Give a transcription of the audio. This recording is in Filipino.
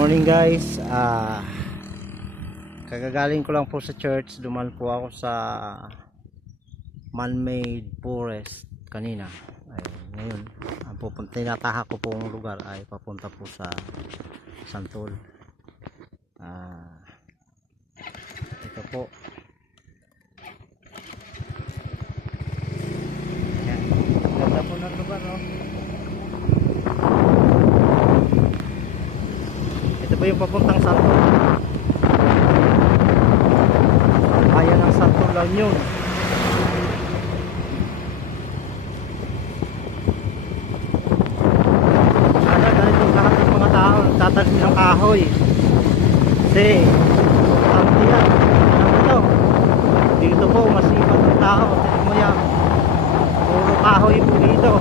Morning guys, kagagaling ko lang po sa church. Duman po ako sa man-made forest kanina. Ay, ngayon ang tinatahak ko pong lugar ay papunta po sa Santol. Ito po. Yan. Ganda po ng lugar, no? Ito po yung papuntang Santol. Bayan ng Santol lang yun. Sana ganito lahat ng mga tao nagtatanim ng kahoy. Kasi kampi yan. Dito po masipag ng tao. Tignan mo yan. Puro kahoy po dito.